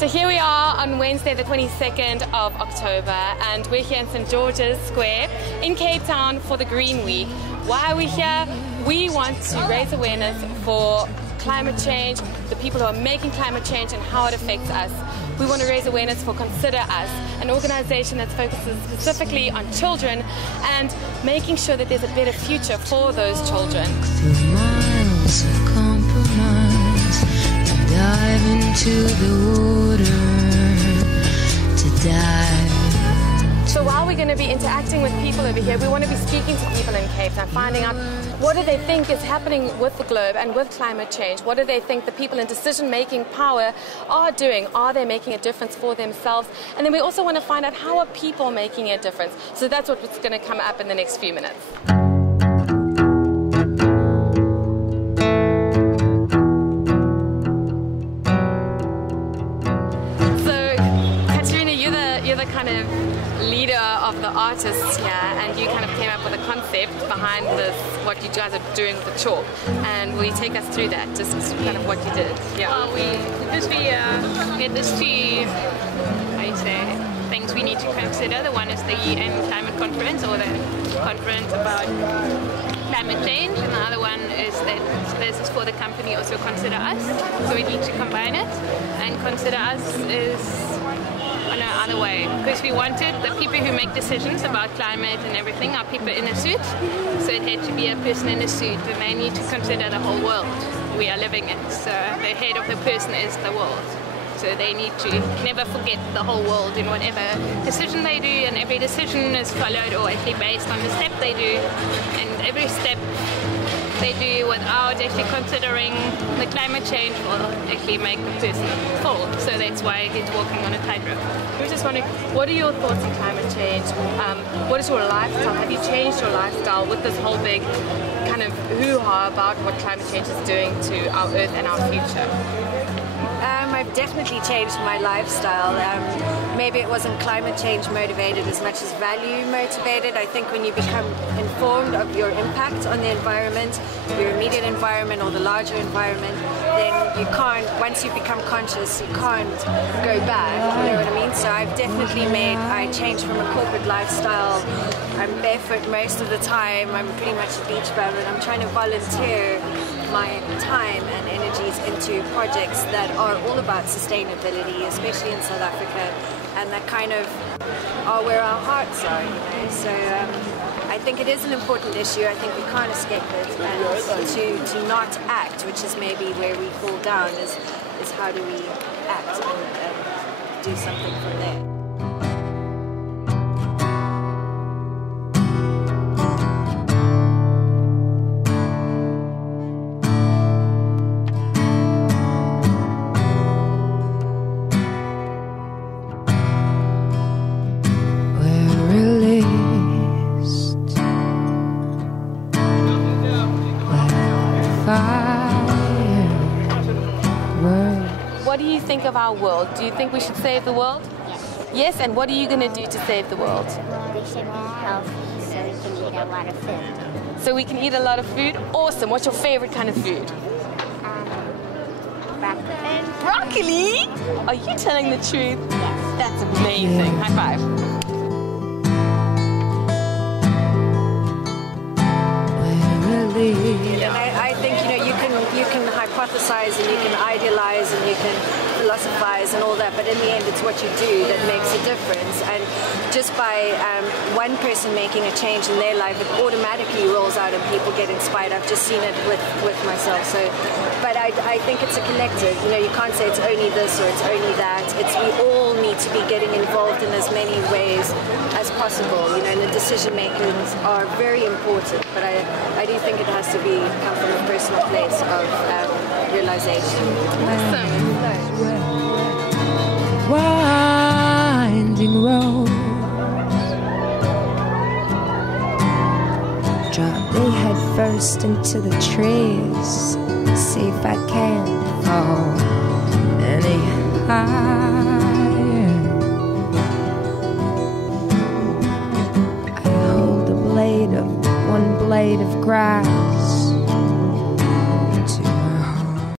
So here we are on Wednesday the 22nd of October, and we're here in St. George's Square in Cape Town for the Green Week. Why are we here? We want to raise awareness for climate change, the people who are making climate change and how it affects us. We want to raise awareness for Consider Us, an organization that focuses specifically on children and making sure that there's a better future for those children. Through miles of compromise, to dive into the water, to dive. So while we're going to be interacting with people over here, we want to be speaking to people in Cape Town, finding out what do they think is happening with the globe and with climate change. What do they think the people in decision-making power are doing? Are they making a difference for themselves? And then we also want to find out how are people making a difference. So that's what's going to come up in the next few minutes. You're the kind of leader of the artists here, and you kind of came up with a concept behind this, what you guys are doing with the chalk. And will you take us through that, just kind of what you did? Yeah. Well, there's two, how you say, things we need to consider. The one is the UN Climate Conference, or the conference about climate change, and the other one is that this is for the company also Consider Us. So we need to combine it, and Consider Us is no other way, because we wanted the people who make decisions about climate and everything are people in a suit, so it had to be a person in a suit, and they need to consider the whole world we are living in. So the head of the person is the world, so they need to never forget the whole world in whatever decision they do, and every decision is followed or actually based on the step they do, and every step they do without actually considering the climate change will actually make the person fall. So that's why he's walking on a tightrope. We're just wondering, what are your thoughts on climate change? What is your lifestyle? Have you changed your lifestyle with this whole big kind of hoo-ha about what climate change is doing to our Earth and our future? I've definitely changed my lifestyle. Maybe it wasn't climate change motivated as much as value motivated. I think when you become informed of your impact on the environment, your immediate environment or the larger environment, then you can't, once you become conscious, you can't go back, you know what I mean? So I've definitely I changed from a corporate lifestyle. I'm barefoot most of the time, I'm pretty much a beach bum, and I'm trying to volunteer my time and energies into projects that are all about sustainability, especially in South Africa, and that kind of are where our hearts are, you know. So I think it is an important issue. I think we can't escape it, and to not act, which is maybe where we fall down, is how do we act and do something from there. What do you think of our world? Do you think we should save the world? Yes. Yes, and what are you going to do to save the world? We should be healthy so we can eat a lot of food. So we can eat a lot of food? Awesome. What's your favorite kind of food? Broccoli. Broccoli? Are you telling the truth? Yes. That's amazing. High five. I think, you know, you can hypothesize and you can idealize and you can philosophize and all that, but in the end it's what you do that makes a difference. And just by one person making a change in their life, it automatically rolls out and people get inspired. I've just seen it with myself. So, but I think it's a collective. You know, you can't say it's only this or it's only that. We all need to be getting involved in as many ways as possible. You know, and the decision makers are very important, but I do think it has to come from a personal place of realization. Awesome. Winding road, drop me head first into the trees, see if I can fall any higher. I hold one blade of grass